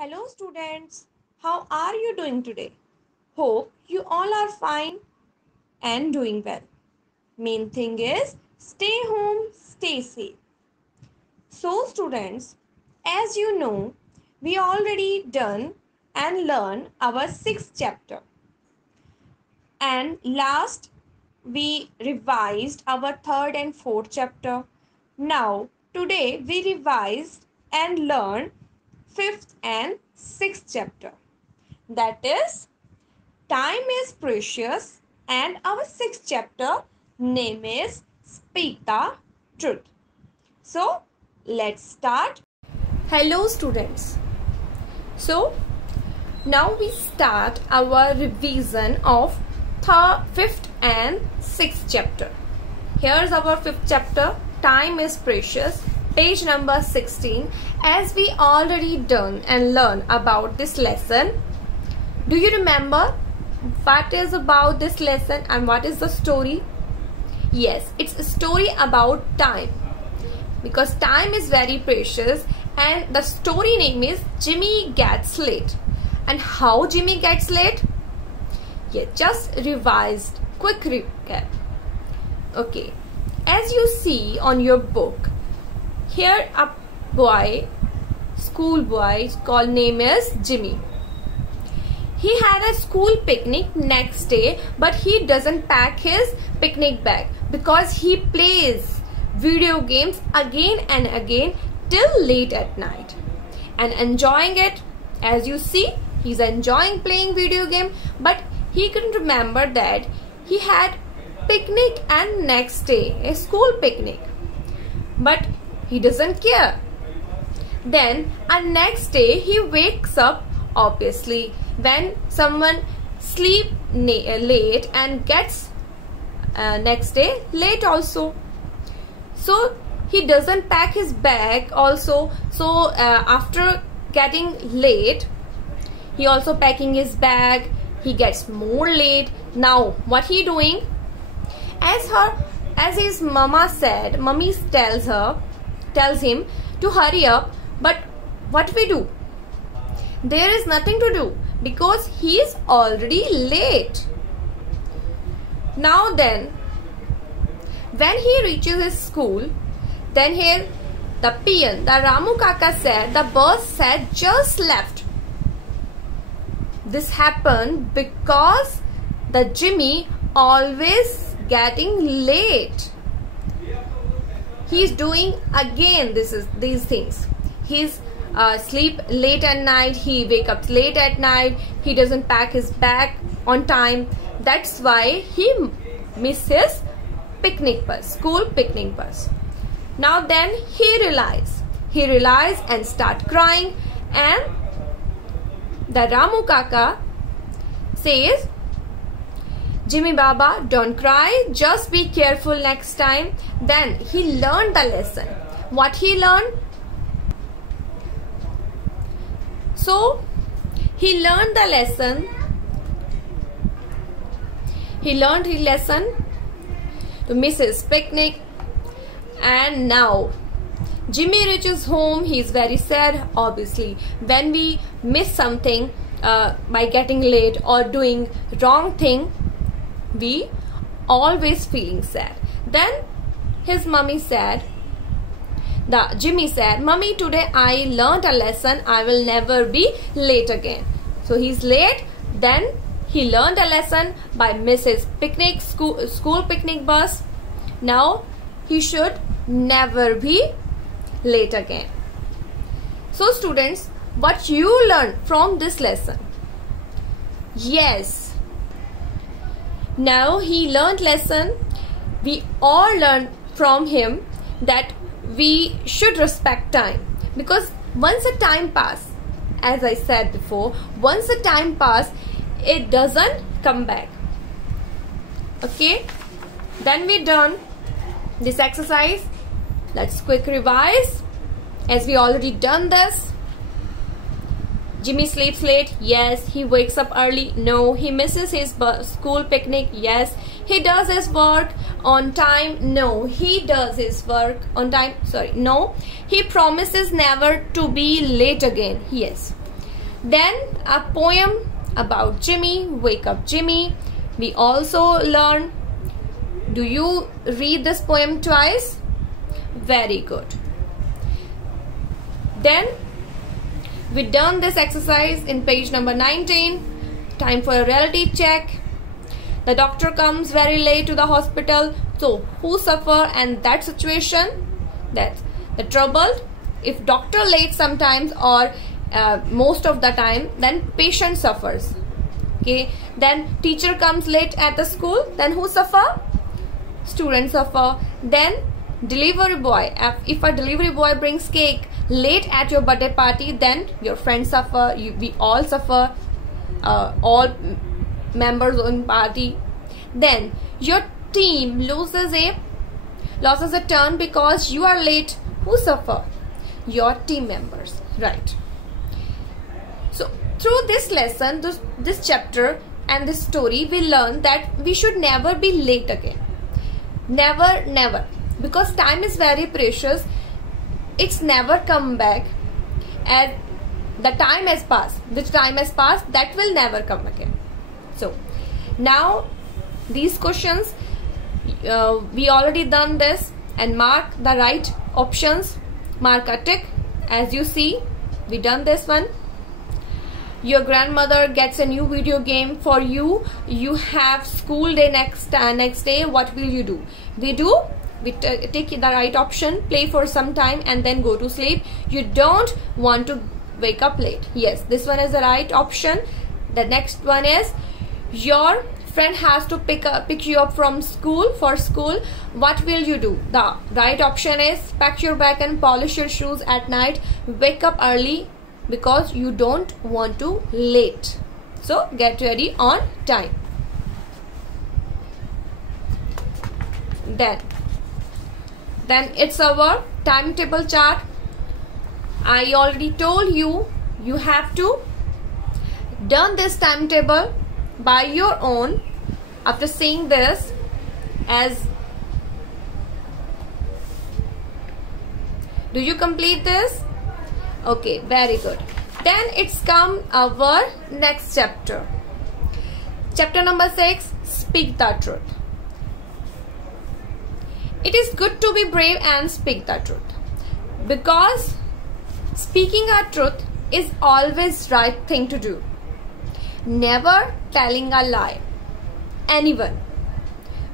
Hello students, how are you doing today? Hope you all are fine and doing well. Main thing is stay home, stay safe. So students, as you know, we already done and learned our 6th chapter. And last we revised our 3rd and 4th chapter. Now today we revised and learned 5th and 6th chapter. That is, time is precious, and our 6th chapter name is Speak the Truth. So, let's start. Hello students. So, now we start our revision of 5th and 6th chapter. Here's our 5th chapter, Time is Precious, page number 16. As we already done and learned about this lesson, do you remember what is about this lesson and what is the story? Yes, it's a story about time, because time is very precious, and the story name is Jimmy Gets Late. And how Jimmy gets late? Yeah, just revised. Quick recap. Okay, as you see on your book, here a boy, school boy, called name is Jimmy. He had a school picnic next day, but he doesn't pack his picnic bag because he plays video games again and again till late at night and enjoying it. As you see, he's enjoying playing video game, but he couldn't remember that he had picnic and next day a school picnic, but he doesn't care. Then next day he wakes up, obviously when someone sleep late and gets next day late also, so he doesn't pack his bag also. So after getting late, he also packing his bag, he gets more late. Now what he doing? As his mama said, mummy tells him to hurry up, but what we do? There is nothing to do because he is already late. Now then, when he reaches his school, then here the peon, the Ramu Kaka said the bus had just left. This happened because the Jimmy always getting late. He's doing again these things. He's sleep late at night, he wake up late at night, he doesn't pack his bag on time. That's why he misses his picnic bus, school picnic bus. Now then he realize and start crying, and the Ramu Kaka says, Jimmy Baba, don't cry, just be careful next time. Then he learned the lesson. What he learned? So he learned the lesson. He learned his lesson to miss his picnic, and now Jimmy reaches home. He is very sad. Obviously, when we miss something by getting late or doing wrong thing, we always feeling sad. Then his mummy said, Jimmy said, Mummy, today I learned a lesson. I will never be late again. So he's late. Then he learned a lesson by Mrs. Picnic, school picnic bus. Now he should never be late again. So students, what you learned from this lesson? Yes. Now he learned lesson. We all learned from him that we should respect time, because once a time pass, as I said before, once a time pass, it doesn't come back. Okay, then we done this exercise. Let's quick revise, as we already done this. Jimmy sleeps late. Yes. He wakes up early. No. He misses his school picnic. Yes. He does his work on time. No. He does his work on time. Sorry. No. He promises never to be late again. Yes. Then a poem about Jimmy, Wake Up Jimmy. We also learn. Do you read this poem twice? Very good. Then we done this exercise in page number 19. Time for a reality check. The doctor comes very late to the hospital. So who suffer in that situation? That's the troubled. If doctor late sometimes or most of the time, then patient suffers. Okay. Then teacher comes late at the school. Then who suffer? Students suffer. Then delivery boy. If a delivery boy brings cake late at your birthday party, then your friends suffer. We all suffer. All members in party. Then your team loses a turn because you are late. Who suffer? Your team members, right? So through this lesson, this chapter and this story, we learn that we should never be late again. Never, because time is very precious. It's never come back. As the time has passed, which time has passed, that will never come again. So now these questions, we already done this, and mark the right options. Mark a tick. As you see, we done this one. Your grandmother gets a new video game for you. You have school day next day. What will you do? We take the right option, play for some time, and then go to sleep. You don't want to wake up late. Yes, this one is the right option. The next one is your friend has to pick you up from school for school. What will you do? The right option is pack your bag and polish your shoes at night. Wake up early because you don't want to late. So get ready on time. Then it's our timetable chart. I already told you, you have to done this timetable by your own. After seeing this, do you complete this? Okay, very good. Then it's come our next chapter. Chapter number 6, Speak the Truth. It is good to be brave and speak the truth, because speaking a truth is always right thing to do. Never telling a lie. Anyone.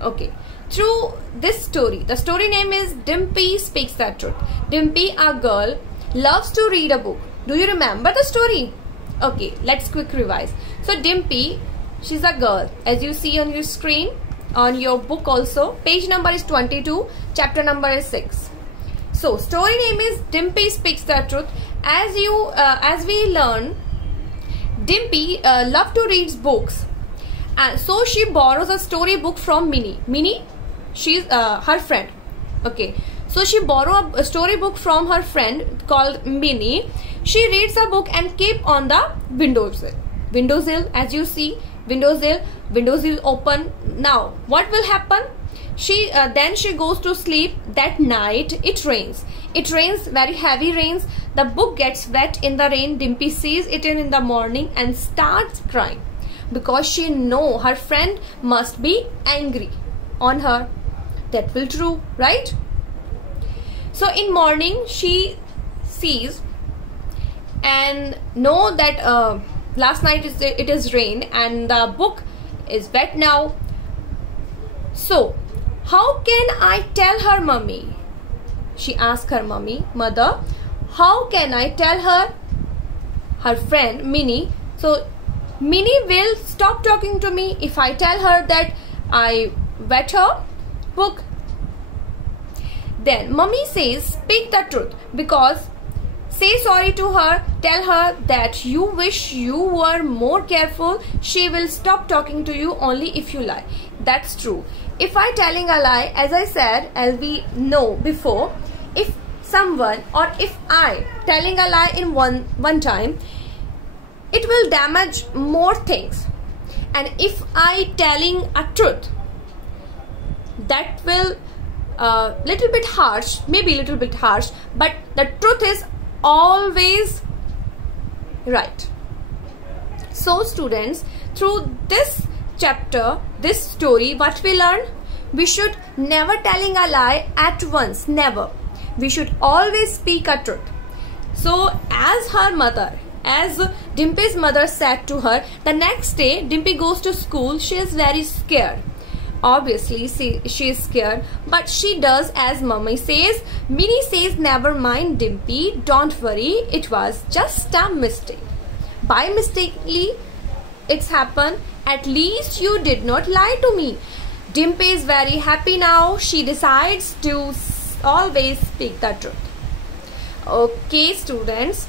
Okay. Through this story, the story name is Dimpy Speaks the Truth. Dimpy, a girl, loves to read a book. Do you remember the story? Okay, let's quick revise. So Dimpy, she's a girl, as you see on your screen, on your book also. Page number is 22, chapter number is 6. So story name is Dimpy Speaks the Truth. As we learn, Dimpy loves to read books, and so she borrows a story book from Minnie. She's her friend. Okay, so she borrows a story book from her friend called Minnie. She reads a book and keep on the windowsill. As you see, windowsill open. Now what will happen? Then she goes to sleep. That night it rains. It rains, very heavy rains. The book gets wet in the rain. Dimpy sees it in the morning and starts crying, because she knows her friend must be angry on her. That will true, right? So in morning she sees and know that last night it is rain and the book is wet now. So how can I tell her, mommy? She asks her mother, how can I tell her friend Minnie? So Minnie will stop talking to me if I tell her that I wet her book. Then mommy says, speak the truth, because say sorry to her, tell her that you wish you were more careful. She will stop talking to you only if you lie. That's true. If I telling a lie, as I said, as we know before, if someone or if I telling a lie in one time, it will damage more things. And if I telling a truth, that will little bit harsh, maybe little bit harsh, but the truth is always right. So students, through this chapter, this story, what we learn? We should never telling a lie at once, never. We should always speak a truth. So as her mother, as Dimpy's mother said to her, the next day Dimpy goes to school. She is very scared. Obviously she is scared, but she does as Mummy says. Minnie says, never mind Dimpy, don't worry, it was just a mistake. By mistakenly it's happened, at least you did not lie to me. Dimpy is very happy now. She decides to always speak the truth. Okay students,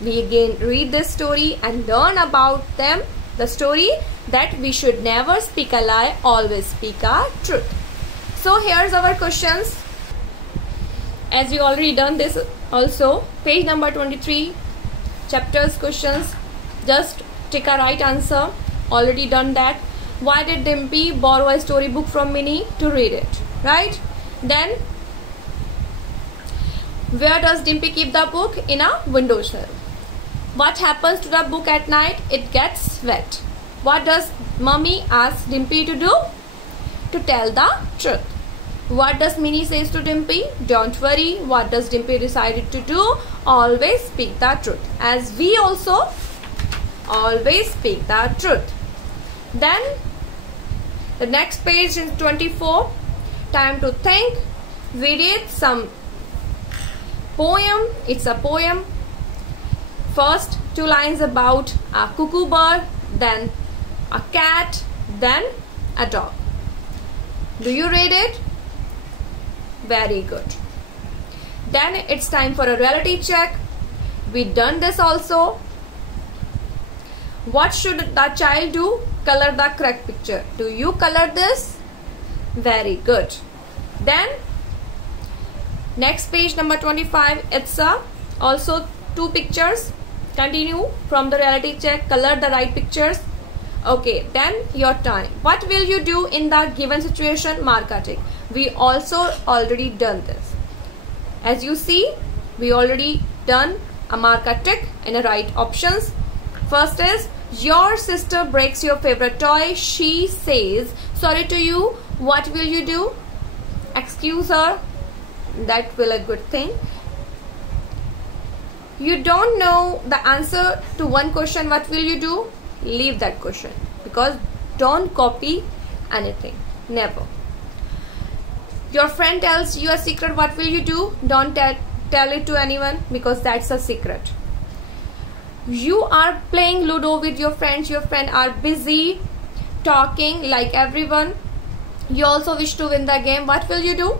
we again read this story and learn about them. The story that we should never speak a lie, always speak a truth. So here's our questions. As we already done this also, page number 23, chapters questions. Just take a right answer. Already done that. Why did Dimpy borrow a storybook from Minnie? To read it, right? Then, where does Dimpy keep the book? In a windowsill. What happens to the book at night? It gets wet. What does Mummy ask Dimpy to do? To tell the truth. What does Minnie says to Dimpy? Don't worry. What does Dimpy decided to do? Always speak the truth. As we also always speak the truth. Then the next page is 24. Time to think. We read some poem. It's a poem. First 2 lines about a cuckoo bird, then a cat, then a dog. Do you read it? Very good. Then it's time for a reality check. We done this also. What should the child do? Color the correct picture. Do you color this? Very good. Then next page number 25. It's also 2 pictures. Continue from the reality check. Color the right pictures. Okay, then your turn. What will you do in the given situation? Mark a tick. We also already done this. As you see, we already done a mark a tick in the right options. First is, your sister breaks your favorite toy. She says sorry to you. What will you do? Excuse her. That will a good thing. You don't know the answer to one question. What will you do? Leave that question, because don't copy anything. Never. Your friend tells you a secret. What will you do? Don't tell it to anyone, because that's a secret. You are playing Ludo with your friends. Your friends are busy talking like everyone. You also wish to win the game. What will you do?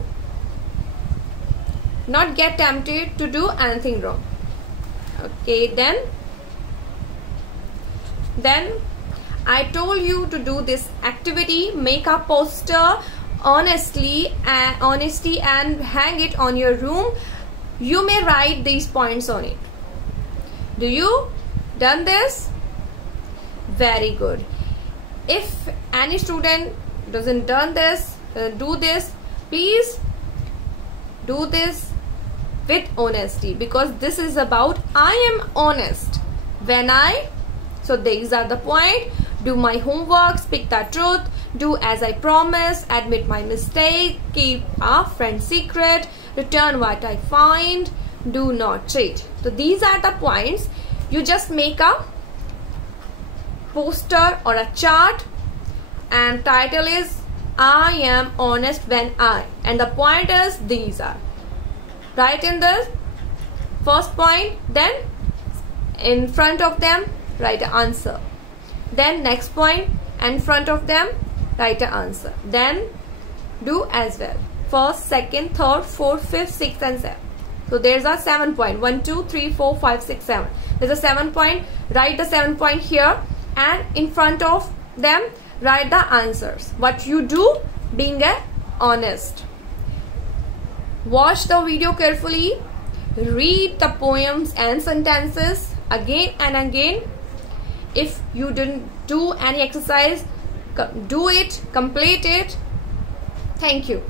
Not get tempted to do anything wrong. Okay, then I told you to do this activity. Make a poster honesty and hang it on your room. You may write these points on it. Do you done this? Very good. If any student doesn't do this, please do this with honesty, because this is about I am honest when so these are the point. Do my homework, speak the truth, do as I promise, admit my mistake, keep a friend's secret, return what I find, do not cheat. So these are the points. You just make a poster or a chart, and title is I am honest when I, and the pointers these are. Write in the first point, then in front of them write an answer, then next point, and in front of them write an answer. Then do as well first, second, third, fourth, fifth, sixth and seventh. So there's a 7 point. 1, 2, 3, 4, 5, 6, 7. There's a 7 point. Write the 7 point here, and in front of them write the answers. What you do being honest. Watch the video carefully. Read the poems and sentences again and again. If you didn't do any exercise, do it, complete it. Thank you.